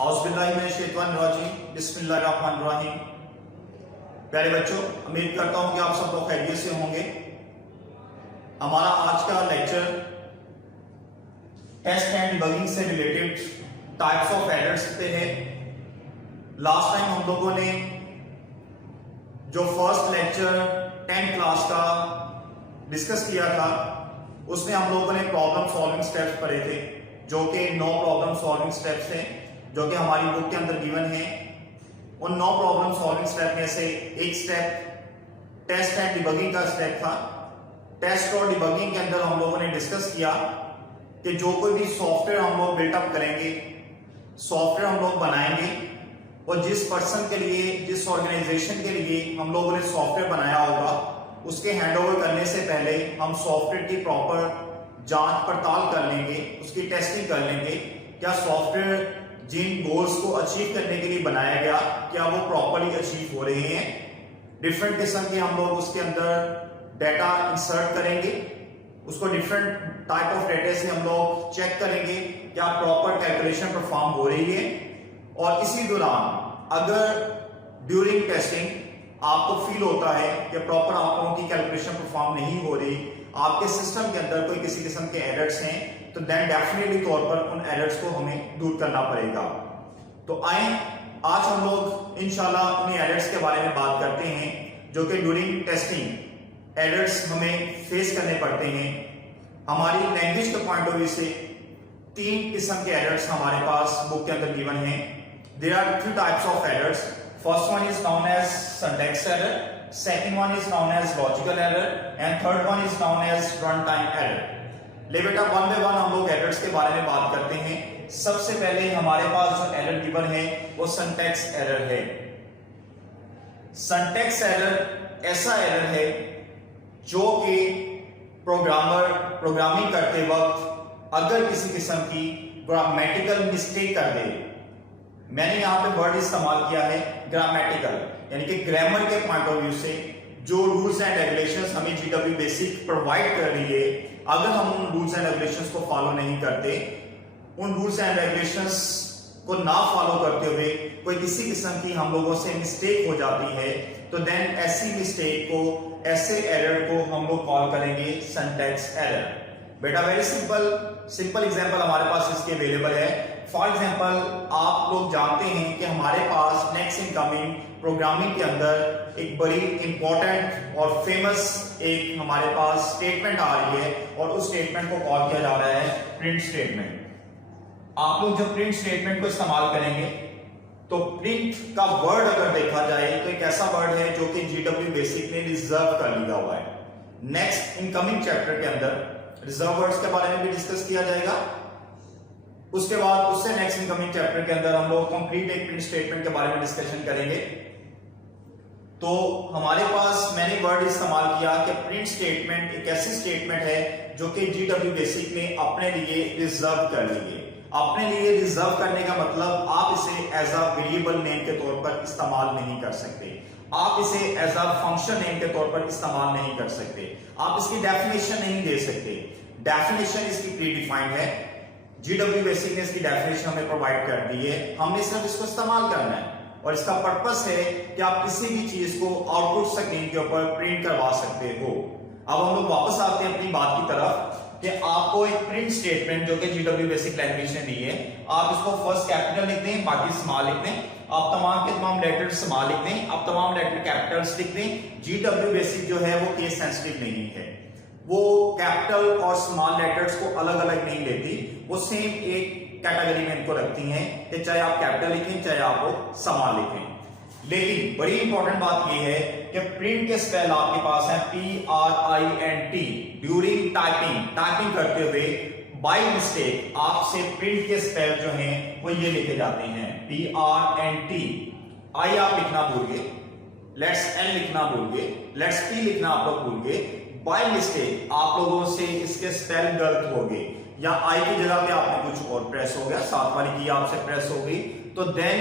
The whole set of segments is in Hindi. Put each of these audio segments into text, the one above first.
औज़ुबिल्लाहिमिनश्शैतानिर्रजीम बिस्मिल्लाहिर्रहमानिर्रहीम। प्यारे बच्चों, उम्मीद करता हूं कि आप सब लोग खैरियत से होंगे। हमारा आज का लेक्चर टेस्ट एंड डिबगिंग से रिलेटेड टाइप्स ऑफ एरर्स पे है। लास्ट टाइम हम लोगों ने जो फर्स्ट लेक्चर 10th क्लास का डिस्कस किया था उसमें हम लोगों ने प्रॉब्लम सॉल्विंग स्टेप्स पढ़े थे, जो कि 9 प्रॉब्लम सॉल्विंग स्टेप्स हैं जो कि हमारी बुक के अंदर गिवन है। उन 9 प्रॉब्लम सॉल्विंग स्टेप में से एक स्टेप टेस्ट एंड डिबगिंग का स्टेप था। टेस्ट और डिबगिंग के अंदर हम लोगों ने डिस्कस किया कि जो कोई भी सॉफ्टवेयर हम लोग बिल्टअप करेंगे, सॉफ्टवेयर हम लोग बनाएंगे, और जिस पर्सन के लिए, जिस ऑर्गेनाइजेशन के लिए हम लोगों ने सॉफ्टवेयर बनाया होगा, उसके हैंडओवर करने से पहले हम सॉफ्टवेयर की प्रॉपर जांच पड़ताल कर लेंगे, उसकी टेस्टिंग कर लेंगे। क्या सॉफ्टवेयर जिन गोल्स को अचीव करने के लिए बनाया गया, क्या वो प्रॉपरली अचीव हो रहे हैं। डिफरेंट किस्म के हम लोग उसके अंदर डाटा इंसर्ट करेंगे, उसको डिफरेंट टाइप ऑफ डाटा से हम लोग चेक करेंगे क्या प्रॉपर कैलकुलेशन परफॉर्म हो रही है। और इसी दौरान अगर ड्यूरिंग टेस्टिंग आपको फील होता है कि प्रॉपर आप लोगों की कैलकुलेशन परफॉर्म नहीं हो रही, आपके सिस्टम के अंदर कोई किसी किस्म के एरर्स हैं, तो देन डेफिनेटली तौर पर उन एरर्स को हमें दूर करना पड़ेगा। तो आए आज हम लोग इंशाल्लाह उन एरर्स के बारे में बात करते हैं जो कि ड्यूरिंग टेस्टिंग एरर्स हमें फेस करने पड़ते हैं। हमारी लैंग्वेज के पॉइंट ऑफ व्यू से 3 किस्म के एरर्स हमारे पास बुक के अंदर गिवन है। There are 3 types of errors. First one is known as syntax error, second one is known as logical error and third one is known as runtime error। ले बेटा वन बाय वन हम लोग एरर्स के बारे में बात करते हैं। सबसे पहले हमारे पास जो एरर गिवन है वो सिंटैक्स एरर है। सिंटैक्स एरर ऐसा एरर है जो कि प्रोग्रामर प्रोग्रामिंग करते वक्त अगर किसी किस्म की ग्रामेटिकल मिस्टेक कर दे, मैंने यहां पे वर्ड इस्तेमाल किया है ग्रामेटिकल, यानी कि ग्रामर के पॉइंट ऑफ व्यू से जो रूल्स एंड रेगुलेशंस हमें जीडब्ल्यू बेसिक प्रोवाइड कर रही है, अगर हम उन रूल्स एंड रेगुलेशंस को फॉलो नहीं करते, उन रूल्स एंड रेगुलेशंस को ना फॉलो करते हुए कोई किसी किस्म की हम लोगों से मिस्टेक हो जाती है, तो देन ऐसी मिस्टेक को, ऐसे एरर को हम लोग कॉल करेंगे सिंटैक्स एरर। बेटा वेरी सिंपल एग्जांपल हमारे पास इसके अवेलेबल है। फॉर एग्जांपल आप लोग जानते हैं कि हमारे पास नेक्स्ट इनकमिंग प्रोग्रामिंग के अंदर एक बड़ी इंपॉर्टेंट और फेमस एक हमारे पास स्टेटमेंट आ रही है और उस स्टेटमेंट को कॉल किया जा रहा है प्रिंट स्टेटमेंट। आप लोग जब प्रिंट स्टेटमेंट को इस्तेमाल करेंगे तो प्रिंट का वर्ड अगर देखा जाए तो एक ऐसा वर्ड है जो कि जीडब्ल्यू बेसिक ने रिजर्व कर लिया हुआ है। नेक्स्ट इनकमिंग चैप्टर के अंदर रिजर्व वर्ड्स के बारे में भी डिस्कस किया जाएगा। उसके बाद उससे नेक्स्ट इनकमिंग चैप्टर के अंदर हम लोग कंप्लीट एक प्रिंट स्टेटमेंट के बारे में डिस्कशन करेंगे। तो हमारे पास मैंने वर्ड इस्तेमाल किया कि प्रिंट स्टेटमेंट एक ऐसी स्टेटमेंट है जो कि जीडब्ल्यू बेसिक ने अपने लिए रिजर्व कर ली है। अपने लिए रिजर्व करने का मतलब आप इसे एज अ वेरिएबल नेम के तौर पर इस्तेमाल नहीं कर सकते, आप इसे एज अ फंक्शन नेम के तौर पर इस्तेमाल नहीं कर सकते, आप इसकी डेफिनेशन नहीं दे सकते। डेफिनेशन इसकी प्री डिफाइंड है, जीडब्ल्यू बेसिक ने इसकी डेफिनेशन हमें प्रोवाइड कर दी है, हमने सिर्फ इसको इस्तेमाल करना है। और इसका पर्पस है कि आप किसी भी चीज को आउटपुट स्क्रीन के ऊपर प्रिंट करवा सकते हो। अब हम लोग वापस आते हैं अपनी बात की तरफ कि आपको एक प्रिंट स्टेटमेंट जो कि जीडब्ल्यू बेसिक लैंग्वेज ने दी है, आप इसको फर्स्ट कैपिटल लिख दें, बाकी स्मॉल लिख दें, आप तमाम के तमाम लेटर स्मॉल लिख दें, आप तमाम लेटर कैपिटल्स लिख दें। जीडब्ल्यू बेसिक जो है वो केस सेंसिटिव नहीं है, वो कैपिटल और स्मॉल लेटर्स को अलग अलग नहीं लेती, वो सेम एक कैटेगरी में इनको रखती हैं कि चाहे आप कैपिटल लिखें चाहे आप स्मॉल लिखें। लेकिन बड़ी इंपॉर्टेंट बात यह है कि प्रिंट के स्पेल आपके पास है PRINT। ड्यूरिंग टाइपिंग करते हुए बाय मिस्टेक आपसे प्रिंट के स्पेल जो हैं वो ये लिखे जाते हैं PRNT। आई आप लिखना भूल गए, लेट्स N लिखना भूल गए, लेट्स P लिखना आप लोग भूल गए, बाय मिस्टेक आप लोगों से इसके स्पेल गलत हो गए, या आई की जगह पे आपने कुछ और प्रेस हो गया, साथ वाली की आपसे प्रेस हो गई, तो देन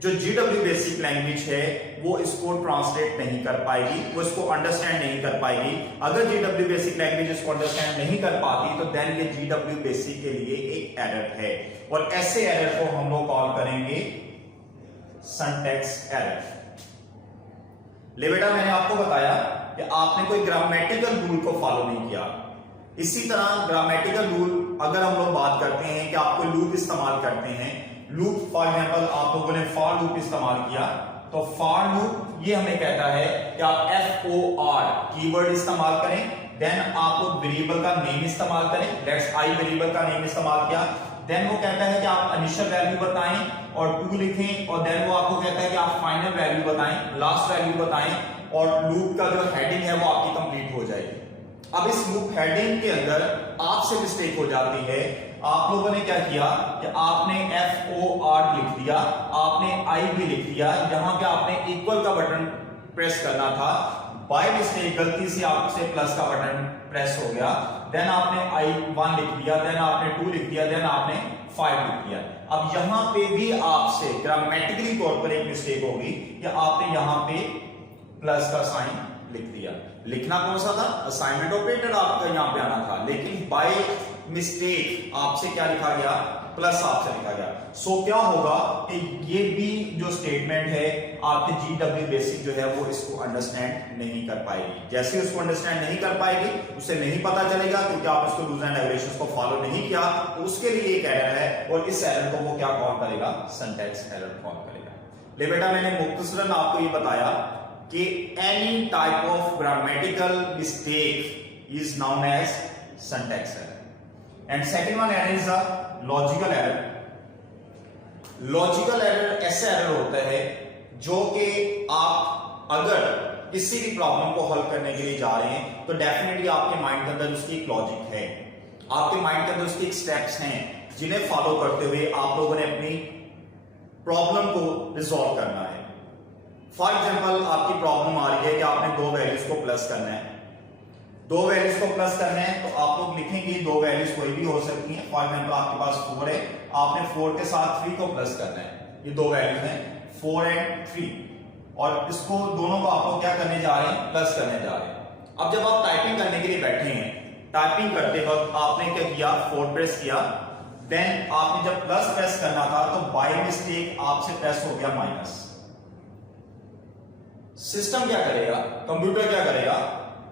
जो GW बेसिक लैंग्वेज है वो इसको ट्रांसलेट नहीं कर पाएगी, वो इसको अंडरस्टैंड नहीं कर पाएगी। अगर GW बेसिक लैंग्वेज इसको अंडरस्टैंड नहीं कर पाती तो देन ये GW बेसिक के लिए एक एरर है, और ऐसे एरर को हम लोग कॉल करेंगे सिंटैक्स एरर। ले बेटा, मैंने आपको बताया कि आपने कोई ग्रामेटिकल रूल को फॉलो नहीं किया। इसी तरह ग्रामेटिकल रूल अगर हम लोग बात करते हैं कि आप कोई लूप इस्तेमाल करते हैं, लूप फॉर एग्जांपल आप लोगों ने फॉर लूप इस्तेमाल किया, तो फॉर लूप ये हमें कहता है कि आप FOR कीवर्ड इस्तेमाल करें, देन आप लोग वेरिएबल का नेम इस्तेमाल करें, लेट्स आई वेरिएबल का नेम इस्तेमाल किया, देन वो कहता है कि आप इनिशियल वैल्यू बताएं और 2 लिखें, और देन वो आपको कहता है कि आप फाइनल वैल्यू बताएं, लास्ट वैल्यू बताएं, और लूप का जो हेडिंग है वो आपकी कंप्लीट हो जाएगी। अब इस लूप हेडिंग के अंदर आपसे मिस्टेक हो जाती है। आप लोगों ने क्या किया कि आपने FOR लिख दिया, आपने I भी लिख दिया, यहां पे आपने इक्वल का बटन प्रेस करना था, बाय मिस्टेक गलती से आपसे प्लस का बटन प्रेस हो गया, देन आपने I1 लिख दिया, देन आपने 2 लिख दिया, देन आपने 5 लिख दिया। अब यहां पे भी आपसे ग्रामेटिकली तौर पर एक मिस्टेक होगी कि आपने यहां पे प्लस का साइन लिख दिया। लिखना कौन सा था? असाइनमेंट ऑपरेटर आपका यहां पे आना था, लेकिन बाय मिस्टेक आपसे क्या लिखा गया? प्लस आपसे लिखा गया। सो क्या होगा कि ये भी जो स्टेटमेंट है आपके GW बेसिक जो है वो इसको अंडरस्टैंड नहीं कर पाएगी। जैसे उसको अंडरस्टैंड नहीं कर पाएगी, उसे नहीं पता चलेगा क्योंकि आप इसको रूल्स एंड रेगुलेशंस को फॉलो नहीं किया, तो उसके लिए एक एरर है, और इस एरर को वो क्या कॉल करेगा? सिंटैक्स एरर कॉल करेगा। ले बेटा, मैंने मुख्तसरन आपको ये बताया कि any type of grammatical mistake is known as syntax error, and second one error is a logical error. Logical error ऐसा एरर होता है जो कि आप अगर किसी भी प्रॉब्लम को हल करने के लिए जा रहे हैं तो डेफिनेटली आपके माइंड के अंदर उसकी एक लॉजिक है, आपके माइंड के अंदर उसकी एक स्टेप्स हैं जिन्हें फॉलो करते हुए आप लोगों ने अपनी प्रॉब्लम को रिजॉल्व करना है। फॉर एग्जाम्पल आपकी प्रॉब्लम आ रही है कि आपने 2 वैल्यूज को प्लस करना है, 2 वैल्यूज को प्लस करना है, तो आप लोग लिखेंगे 2 वैल्यूज कोई भी हो सकती हैं। फॉर एग्जाम्पल आपके पास 4 है, आपने 4 के साथ 3 को प्लस करना है, ये 2 वैल्यूज हैं 4 एंड 3, और इसको दोनों को आप लोग क्या करने जा रहे हैं? प्लस करने जा रहे हैं। अब जब आप टाइपिंग करने के लिए बैठे हैं, टाइपिंग करते वक्त आपने क्या किया? 4 प्रेस किया, देन आपने जब प्लस प्रेस करना था तो बाय मिस्टेक आपसे प्रेस हो गया माइनस। सिस्टम क्या करेगा? कंप्यूटर क्या करेगा?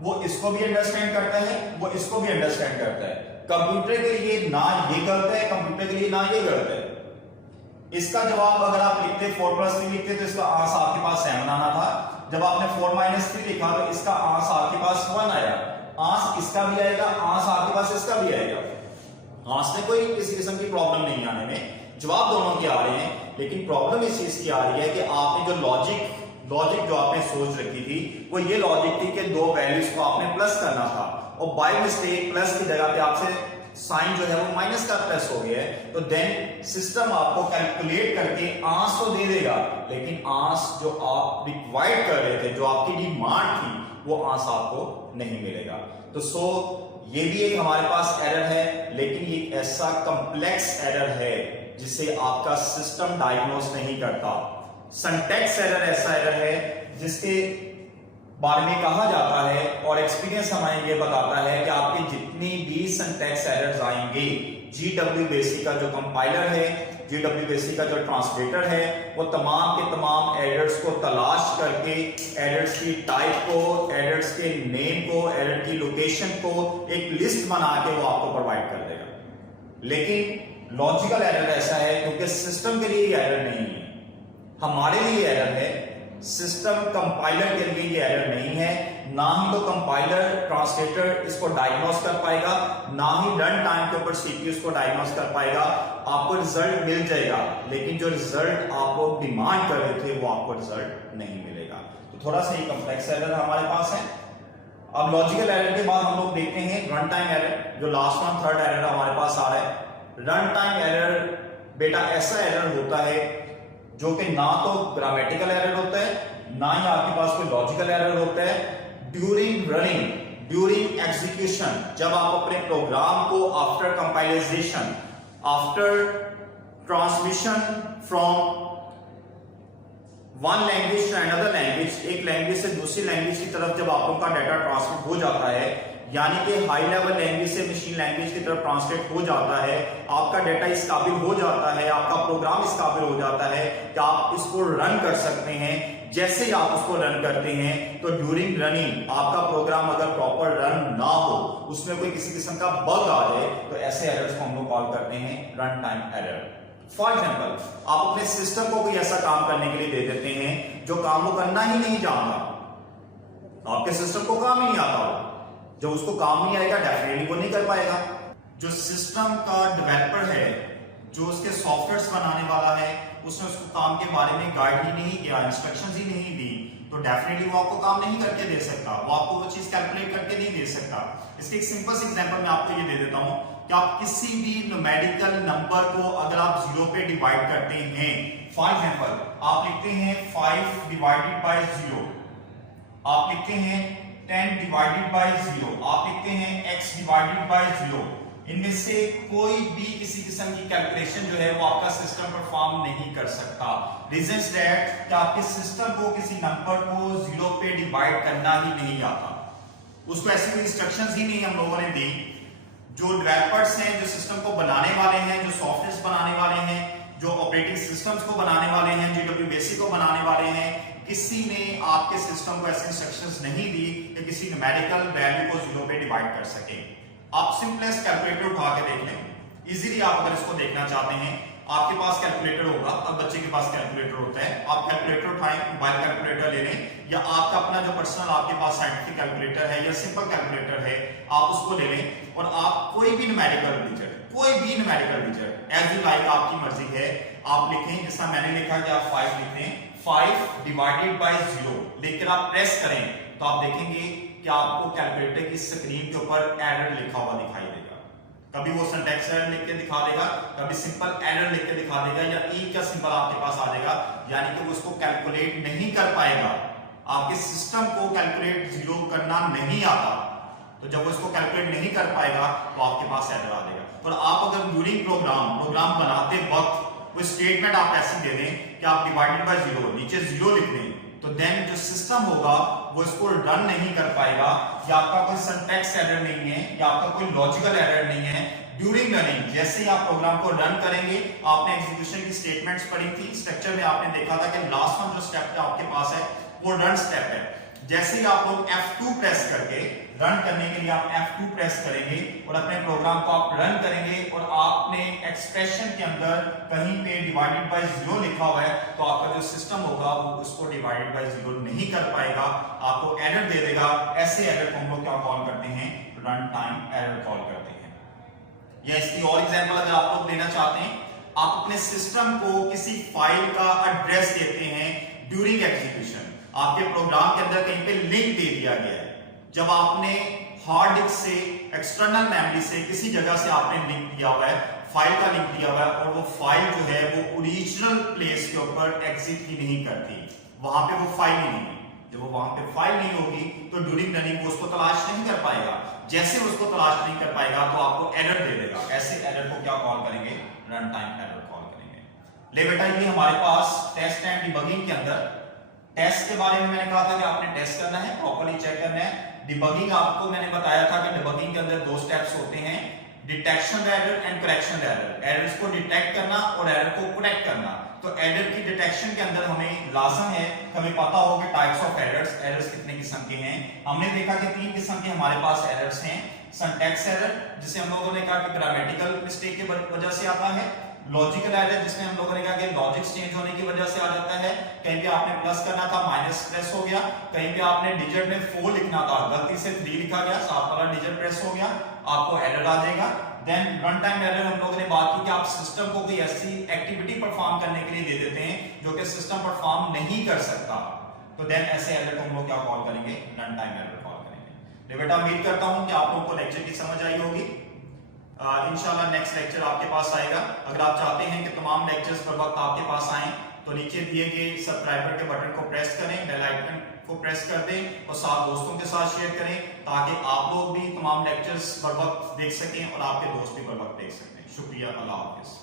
वो इसको भी अंडरस्टैंड करता है, वो इसको भी अंडरस्टैंड करता है। कंप्यूटर के लिए ना ये गलत है, कंप्यूटर के लिए ना ये गलत है। इसका जवाब अगर आप लिखते 4 + 3 लिखते तो इसका आंसर आपके पास 7 आना था। जब आपने 4 - 3 लिखा तो इसका आंसर आपके पास 1 आया। आंसर इसका भी आएगा, आंसर आपके पास इसका भी आएगा। आंसर में कोई किसी किस्म की प्रॉब्लम नहीं आने में, जवाब दोनों के आ रहे हैं, लेकिन प्रॉब्लम इस चीज की आ रही है कि आपने जो लॉजिक जो आपने सोच रखी थी वो ये लॉजिक थी कि 2 वैल्यूज को आपने प्लस करना था, और बाय मिस्टेक प्लस की जगह पे आपसे साइन जो है वो माइनस का प्लस हो गया है, तो देन सिस्टम आपको कैलकुलेट करके आंसर तो दे देगा, लेकिन आंसर जो आप रिक्वायर्ड कर रहे थे, जो आपकी डिमांड थी, वो आंसर आपको नहीं मिलेगा। तो सो ये भी एक हमारे पास एरर है, लेकिन ये ऐसा कॉम्प्लेक्स एरर है जिसे आपका सिस्टम डायग्नोस नहीं करता। सिंटैक्स एरर ऐसा एरर है जिसके बारे में कहा जाता है, और एक्सपीरियंस हमें ये बताता है कि आपके जितनी भी सिंटैक्स एरर्स आएंगे, GW बेसिक का जो कंपाइलर है, GW बेसिक का जो ट्रांसलेटर है, वो तमाम के तमाम एरर्स को तलाश करके एरर्स की टाइप को, एरर्स के नेम को, एरर की लोकेशन को एक लिस्ट बना के वो आपको प्रोवाइड कर देगा। लेकिन लॉजिकल एरर ऐसा है क्योंकि सिस्टम के लिए ये एरर नहीं है, हमारे लिए एरर है, सिस्टम कंपाइलर के लिए ये एरर नहीं है। ना ही तो कंपाइलर ट्रांसलेटर इसको डायग्नोस कर पाएगा, ना ही रन टाइम के ऊपर CPU इसको डायग्नोस कर पाएगा। आपको रिजल्ट मिल जाएगा, लेकिन जो रिजल्ट आप लोग डिमांड कर रहे थे वो आपको रिजल्ट नहीं मिलेगा। तो थोड़ा सा ये कॉम्प्लेक्स एरर हमारे पास है। अब लॉजिकल एरर के बाद हम लोग देखते हैं रन टाइम एरर, जो लास्ट वन थर्ड एरर हमारे पास आ रहा है। रन टाइम एरर बेटा ऐसा एरर होता है जो कि ना तो ग्रामेटिकल एरर होता है, ना ही आपके पास कोई लॉजिकल एरर होता है। ड्यूरिंग रनिंग, ड्यूरिंग एग्जीक्यूशन, जब आप अपने प्रोग्राम को after compilation, after transmission from one language to another language, एक लैंग्वेज से दूसरी लैंग्वेज की तरफ जब आप लोग का डाटा ट्रांसफर हो जाता है, यानी कि हाई लेवल लैंग्वेज से मशीन लैंग्वेज की तरफ ट्रांसलेट हो जाता है, आपका डाटा इस काबिल हो जाता है, आपका प्रोग्राम इस काबिल हो जाता है कि आप इसको रन कर सकते हैं। जैसे ही आप उसको रन करते हैं तो ड्यूरिंग रनिंग आपका प्रोग्राम अगर प्रॉपर रन ना हो, उसमें कोई किसी किस्म का बग आ जाए, तो ऐसे एरर्स को हम लोग कॉल करते हैं run time error. For example, आप अपने सिस्टम को कोई ऐसा काम करने के लिए दे देते हैं जो काम वो करना ही नहीं जानता, आपके सिस्टम को काम ही नहीं आता हो, जब उसको काम नहीं आएगा डेफिनेटली वो नहीं कर पाएगा। जो सिस्टम का डेवलपर है, जो उसके सॉफ्टवेयर्स बनाने वाला है, उसने उसको काम के बारे में गाइड ही नहीं किया, इंस्ट्रक्शंस ही नहीं दी, तो डेफिनेटली वो आपको काम नहीं करके दे सकता, वो आपको वो चीज कैलकुलेट करके नहीं दे सकता। इसके एक सिंपल सी एग्जांपल मैं आपको ये दे देता हूं कि आप किसी भी न्यूमेरिकल नंबर को अगर आप 0 पे डिवाइड करते हैं, फॉर एग्जांपल आप लिखते हैं 5 डिवाइडेड बाय 0, आप लिखते हैं 10 डिवाइडेड बाय 0, आप लिखते हैं x डिवाइडेड बाय 0, इनमें से कोई भी किसी किस्म की कैलकुलेशन जो है वो आपका सिस्टम परफॉर्म नहीं कर सकता। रीजन इज दैट कि आपके सिस्टम को किसी नंबर को 0 पे डिवाइड करना ही नहीं आता, उसको ऐसी कोई इंस्ट्रक्शंस ही नहीं हम लोगों ने दी। जो डेवलपर्स हैं, जो सिस्टम को बनाने वाले हैं, जो सॉफ्टवेयर बनाने वाले हैं, जो ऑपरेटिंग सिस्टम्स को बनाने वाले हैं, GW बेसिक को बनाने वाले हैं, किसी ने आपके सिस्टम को ऐसे इंस्ट्रक्शंस नहीं दी कि किसी न्यूमेरिकल वैल्यू को 0 पे डिवाइड कर सके। आप सिंपलेस्ट कैलकुलेटर उठा के देख लें, इजीली आप अगर इसको देखना चाहते हैं, आपके पास कैलकुलेटर होगा, अब बच्चे के पास कैलकुलेटर होता है, आप कैलकुलेटर उठाएं, मोबाइल कैलकुलेटर ले लें, या आपका अपना जो पर्सनल आपके पास साइंटिफिक कैलकुलेटर है या सिंपल कैलकुलेटर है, आप उसको ले लें और आप कोई भी numerical digit as you like, आपकी मर्जी है, आप लिखें, जैसा मैंने लिखा कि आप 5 लिखें, 5 डिवाइडेड बाय 0 लिखकर आप प्रेस करें तो आप देखेंगे कि आपको कैलकुलेटर की स्क्रीन के ऊपर एरर लिखा हुआ दिखाई देगा। कभी वो सिंटैक्स एरर लिख के दिखा देगा, कभी सिंपल एरर लिख के दिखा देगा, या ई का सिंबल आपके पास आ जाएगा, यानी कि वो उसको कैलकुलेट नहीं कर पाएगा। आपके सिस्टम को कैलकुलेट 0 करना नहीं आता, तो जब वो इसको कैलकुलेट नहीं कर पाएगा तो आपके पास एरर आ जाएगा। और आप अगर ड्यूरिंग प्रोग्राम बनाते वक्त कोई स्टेटमेंट आप ऐसी दे दें कि आप डिवाइडेड बाय 0 नीचे 0 लिख दें, तो देन जो सिस्टम होगा वो इसको रन नहीं कर पाएगा, या आपका कोई सिंटैक्स एरर नहीं है, या आपका कोई लॉजिकल एरर नहीं है। ड्यूरिंग रनिंग जैसे ही आप प्रोग्राम को रन करेंगे, आपने एग्जीक्यूशन की स्टेटमेंट्स पढ़ी थी, स्ट्रक्चर में आपने देखा था कि लास्ट वन जो स्टेप आपके पास है वो रन स्टेप है। जैसे ही आप लोग F2 प्रेस करके रन करने के लिए आप F2 प्रेस करेंगे और अपने प्रोग्राम को आप रन करेंगे, और आपने एक्सप्रेशन के अंदर कहीं पे डिवाइडेड बाय 0 लिखा हुआ है, तो आपका जो सिस्टम होगा वो उसको डिवाइडेड बाय 0 नहीं कर पाएगा, आपको एरर दे देगा। ऐसे एरर को हम लोग क्या कॉल करते हैं, रन टाइम एरर कॉल करते हैं। या इसकी और एग्जांपल अगर आप लोग देना चाहते हैं, आप अपने सिस्टम को किसी फाइल का एड्रेस देते हैं ड्यूरिंग एग्जीक्यूशन, आपके प्रोग्राम के अंदर कहीं पे लिंक दे दिया गया है, जब आपने हार्ड डिस्क से, एक्सटर्नल मेमोरी से, किसी जगह से आपने लिंक दिया हुआ है, फाइल का लिंक दिया हुआ है, और वो फाइल जो है वो ओरिजिनल प्लेस के ऊपर एग्जिट ही नहीं करती, वहां पे वो फाइल ही नहीं है। जब वो वहां पे फाइल नहीं होगी तो ड्यूरिंग रनिंग वो उसको तलाश नहीं कर पाएगा, जैसे वो उसको तलाश नहीं कर पाएगा तो आपको एरर दे देगा। ऐसे एरर को क्या कॉल करेंगे, रन टाइम एरर कॉल करेंगे। ले बेटा, ये हमारे पास टेस्ट एंड डिबगिंग के अंदर टेस्ट के बारे में मैंने कहा था कि आपने टेस्ट करना है, प्रॉपर्ली चेक करना है। डिबगिंग आपको मैंने बताया था कि डिबगिंग के अंदर 2 स्टेप्स होते हैं, detection error and correction error. Errors को डिटेक्ट करना और एरर को करेक्ट करना। तो एरर की डिटेक्शन के अंदर हमें लाजम है, हमें पता हो कि टाइप्स ऑफ एरर्स, एरर्स कितने किस्म के हैं। हमने देखा कि 3 किस्म के हमारे पास एरर्स हैं। सिंटैक्स एरर, जिसे हम लोगों ने कहा कि ग्रामेटिकल मिस्टेक की वजह से आता है। लॉजिकल एरर, जिसमें हम लोगों ने कहा कि लॉजिक चेंज होने की वजह से आ जाता है, कहीं पे आपने प्लस करना था, माइनस प्रेस हो गया, कहीं पे आपने डिजिट में 4 लिखना था, गलती से 3 लिखा गया, 7 वाला डिजिट प्रेस हो गया, आपको एरर आ जाएगा। देन रन टाइम एरर, हम लोगों ने बात की कि आप सिस्टम को कोई ऐसी एक्टिविटी परफॉर्म करने के लिए दे देते हैं जो कि सिस्टम परफॉर्म नहीं कर सकता, तो देन ऐसे एरर को हम लोग क्या कॉल करेंगे, रन टाइम एरर कॉल करेंगे। तो बेटा उम्मीद करता हूं कि आप लोगों को लेक्चर की समझ आई होगी। इंशाल्लाह नेक्स्ट लेक्चर आपके पास आएगा। अगर आप चाहते हैं कि तमाम लेक्चर्स पर वक्त आपके पास आएं, तो नीचे दिए गए सब्सक्राइबर के बटन को प्रेस करें, बेल आइकन को प्रेस कर दें और साथ दोस्तों के साथ शेयर करें, ताकि आप लोग भी तमाम लेक्चर्स पर वक्त देख सकें और आपके दोस्त भी पर वक्त देख सकें। शुक्रिया, अल्लाह हाफिज।